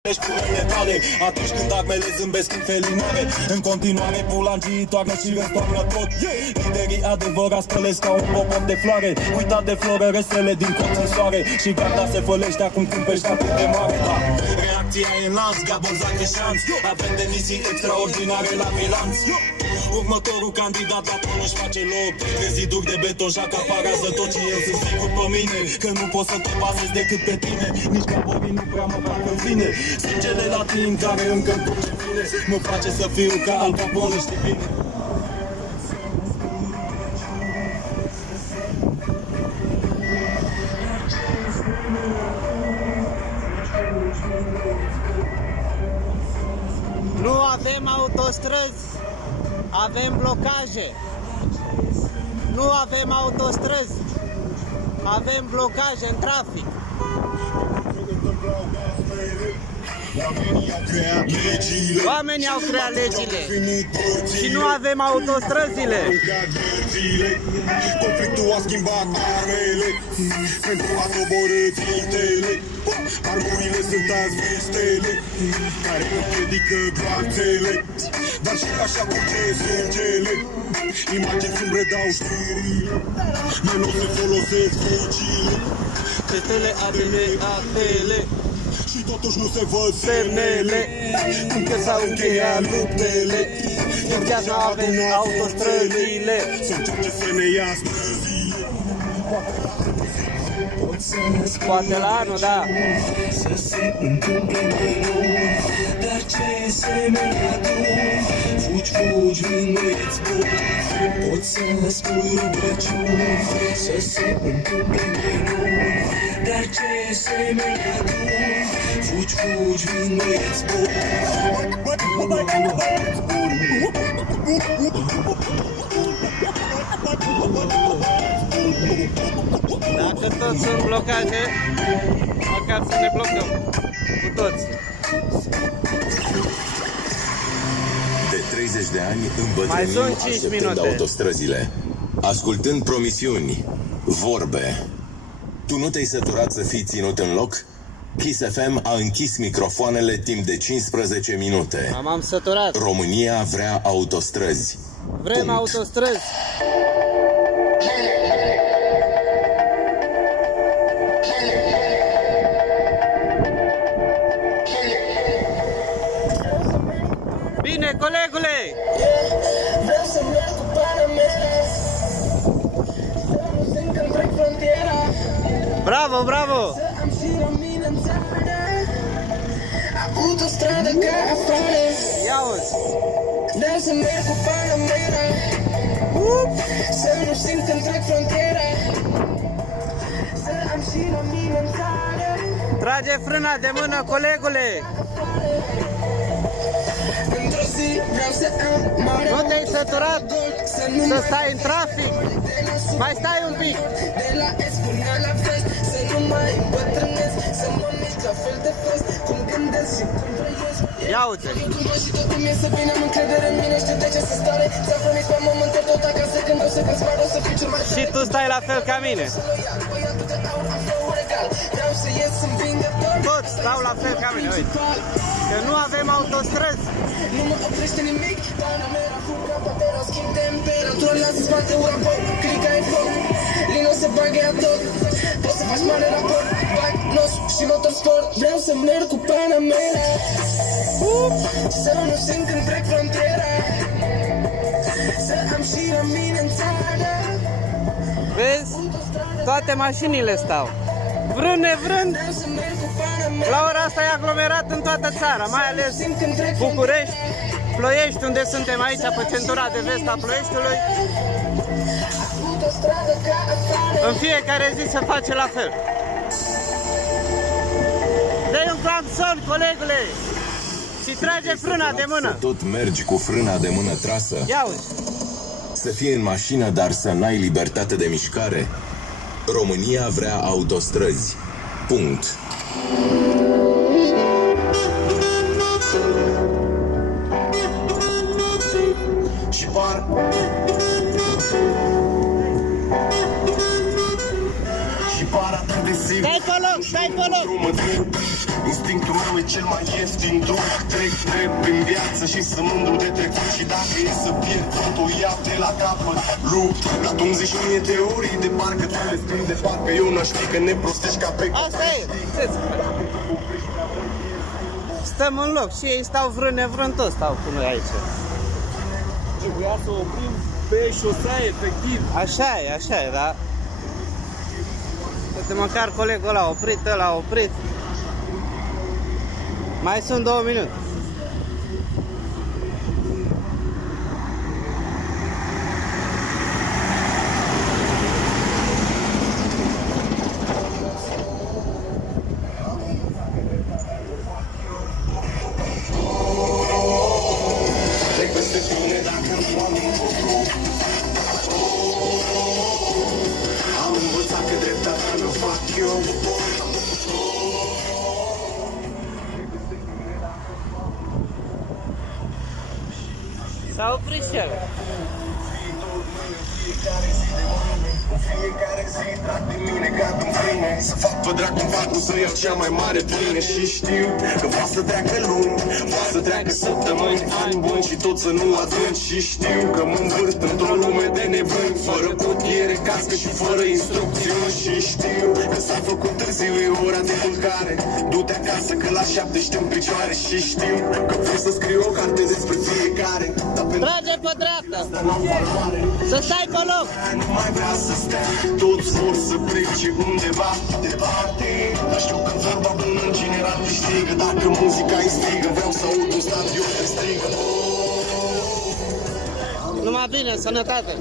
cu ele tale, atunci când armele zâmbesc în felinare. În continuare bulangii toarnă și răstoarnă tot. Liderii adevărați spălesc ca un popom de floare. Uitat de florăresele din colț în soare. Și garda se fălește acum când pești atât de mare. Da. Reacția e în lans, Gabor zac de șanț. Avem demisii extraordinare la bilanț. Următorul candidat la tron își face loc. Pe ziduri de beton și acaparează tot. Și eu sunt sigur pe mine că nu pot să te bazezi decât pe tine. Nici Gaborii nu prea mă fac în fine. Sângele latin care încă duce bine mă face să fiu ca Al Capone, știi bine. Nu avem autostrăzi, avem blocaje. Nu avem autostrăzi, avem blocaje în trafic. Oamenii au creat legile și nu avem autostrăzile. Conflictul a schimbat armele pentru a doborî țintele. Armurile sunt azi vistele care împiedică gloanțele, dar și așa curge sângele. Imagini sumbre dau știrile, mai nu se folosesc vocile. Cetele abile atele și totuși nu se văd semnele cum că s-au încheiat luptele. Iar chiar nu avem autostrăzile să încerce să ne ia străzile. Poate la anul, da. Să se întâmple mai dar ce semenea tu? Fugi, fugi, mângâieți bun. Poți să spui rugăciuni să se întâmple mai dar ce semenea tu? Fugi, fugi, mângâieți bun. Dacă toți sunt blocaje, măcar să ne blocăm cu toți. De 30 de ani îmbătrânim așteptând autostrăzile, ascultând promisiuni, vorbe. Tu nu te-ai săturat să fii ținut în loc? Kiss FM a închis microfoanele timp de 15 minute. M-am săturat. România vrea autostrăzi. Vrem autostrăzi. Bine, colegule! Vreau să merg cu Panamera, să nu simt când trec frontiera. Bravo, bravo! Să am și la mine în țară autostradă ca afară. Ia-uzi! Vreau să merg cu Panamera, să nu simt când trec frontiera. Să am și la mine în țară. Trage frâna de mână, colegule! Într-o zi vreau să am mare. Nu te-ai săturat să stai în trafic? Mai stai un pic! De la est până la vest, să nu mai îmbătrânesc, să mă mișc la fel de fest, cum gândesc și cum trăiesc. Ia uite! Și tot îmi iese bine, am încredere în mine, știu de ce să stare. Ți-am promis pe moment tot acasă, când o să câți o să fiu cel mai. Și tu stai la fel ca mine! Vreau să ies învingător. Toți stau la fel ca mine, uite! Că nu avem autostrăzi! Nu mă oprește nimic. Panamera, fuga, patera, schimb temperatura, lasă spate ura, pop, clica e foc. Lino se bagă a tot. Poți să faci mare raport, bag, nos și motorsport. Vreau să merg cu Panamera, să nu simt când trec frontiera. Să am și la mine în țară. Vezi? Toate mașinile stau. Vrând nevrând, la ora asta e aglomerat în toată țara, mai ales București, Ploiești, unde suntem aici, pe centura de vest a Ploieștiului. În fiecare zi se face la fel. Dă-i un clamson, colegule, și trage frâna de mână. Să tot mergi cu frâna de mână trasă? Ia uite. Să fii în mașină, dar să n-ai libertate de mișcare? România vrea autostrăzi. Punct. Și par și par atât de simplu. Stai pe loc, stai pe loc. Instinctul meu e cel mai ieftin drum. Trec drept prin viață și sunt mândru de trecut. Și dacă e să pierd totul, iau de la capăt. Lupt, dar tu-mi zici mie teorii de parcă tu le scrii de parcă eu n-aș ști că ne prostești ca pe... Asta e! Stăm în loc și ei stau vrând nevrând, toți stau cu noi aici. Trebuia să oprim pe șosea, efectiv. Așa e, da? Uite, măcar colegul ăla a oprit, ăla a oprit. Mai sunt 2 minute. Am învățat că dreptatea nu fac eu. S-a oprit și el. Fiecare zi trag de mine ca un câine. Să fac pe dracu patru, să iau cea mai mare pâine. Și știu că poate să treacă luni, poate să treacă săptămâni, ani buni și tot să nu adânc. Și știu că mă învârt într-o lume de nevoie, fără cutiere, cască și fără instrucțiuni. Și știu că s-a făcut târziu, e ora de culcare. Du-te acasă că la 7 ești în picioare. Și știu că vreau să scriu o carte despre fiecare. Trage pe dreapta! Să stai pe loc! Nu mai vrea să stea, toți vor să plece undeva departe. Dar știu că vorba bună în general câștigă. Dacă muzica îi strigă, vreau să aud un stadion de strigă. Numai bine, sănătate!